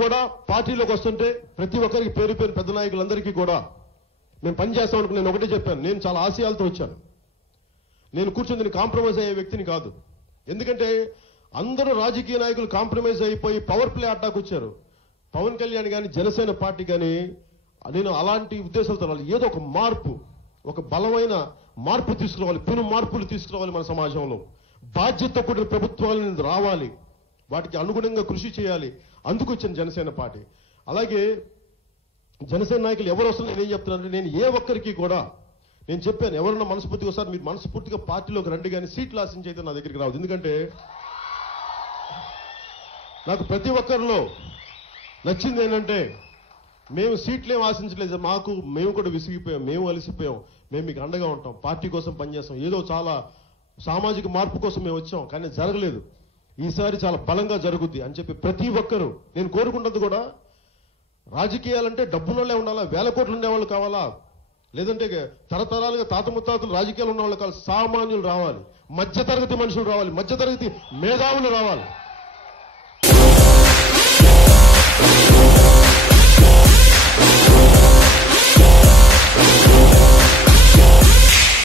కూడా పార్టీలోకి వస్తుంటే ప్రతి ఒక్కరికి పేరు పేరు పెద్ద నాయకులందరికీ కూడా మేము పనిచేస్తాం అనుకుని నేను ఒకటే చెప్పాను. నేను చాలా ఆశయాలతో వచ్చాను. నేను కూర్చొని కాంప్రమైజ్ అయ్యే వ్యక్తిని కాదు. ఎందుకంటే అందరూ రాజకీయ నాయకులు కాంప్రమైజ్ అయిపోయి పవర్ ప్లే అడ్డాకు వచ్చారు. పవన్ కళ్యాణ్ కానీ జనసేన పార్టీ కానీ నేను అలాంటి ఉద్దేశాలతో రావాలి. ఏదో ఒక మార్పు, ఒక బలమైన మార్పు తీసుకురావాలి, పెను మార్పులు తీసుకురావాలి. మన సమాజంలో బాధ్యత కూడిన ప్రభుత్వాలను రావాలి, వాటికి అనుగుణంగా కృషి చేయాలి. అందుకు వచ్చిన జనసేన పార్టీ. అలాగే జనసేన నాయకులు ఎవరు వస్తున్నారు నేనేం చెప్తున్నాను, నేను ఏ ఒక్కరికి కూడా నేను చెప్పాను, ఎవరన్నా మనస్ఫూర్తిగా వస్తారు మీరు మనస్ఫూర్తిగా పార్టీలోకి రండి, కానీ సీట్లు ఆశించి అయితే నా దగ్గరికి రావద్దు. ఎందుకంటే నాకు ప్రతి ఒక్కరిలో నచ్చింది ఏంటంటే మేము సీట్లేం ఆశించలేదు. మేము కూడా విసిగిపోయాం, మేము అలసిపోయాం, మేము మీకు అండగా ఉంటాం, పార్టీ కోసం పనిచేస్తాం, ఏదో చాలా సామాజిక మార్పు కోసం మేము వచ్చాం, కానీ జరగలేదు. ఈసారి చాలా బలంగా జరుగుద్ది అని చెప్పి ప్రతి ఒక్కరూ నేను కోరుకుంటుంది కూడా, రాజకీయాలంటే డబ్బున్నోళ్ళే ఉండాలా, వేల కోట్లు ఉండేవాళ్ళు కావాలా, లేదంటే తరతరాలుగా తాత ముత్తాతలు రాజకీయాలు ఉన్నవాళ్ళు కావాలి. సామాన్యులు రావాలి, మధ్యతరగతి మనుషులు రావాలి, మధ్యతరగతి మేధావులు రావాలి.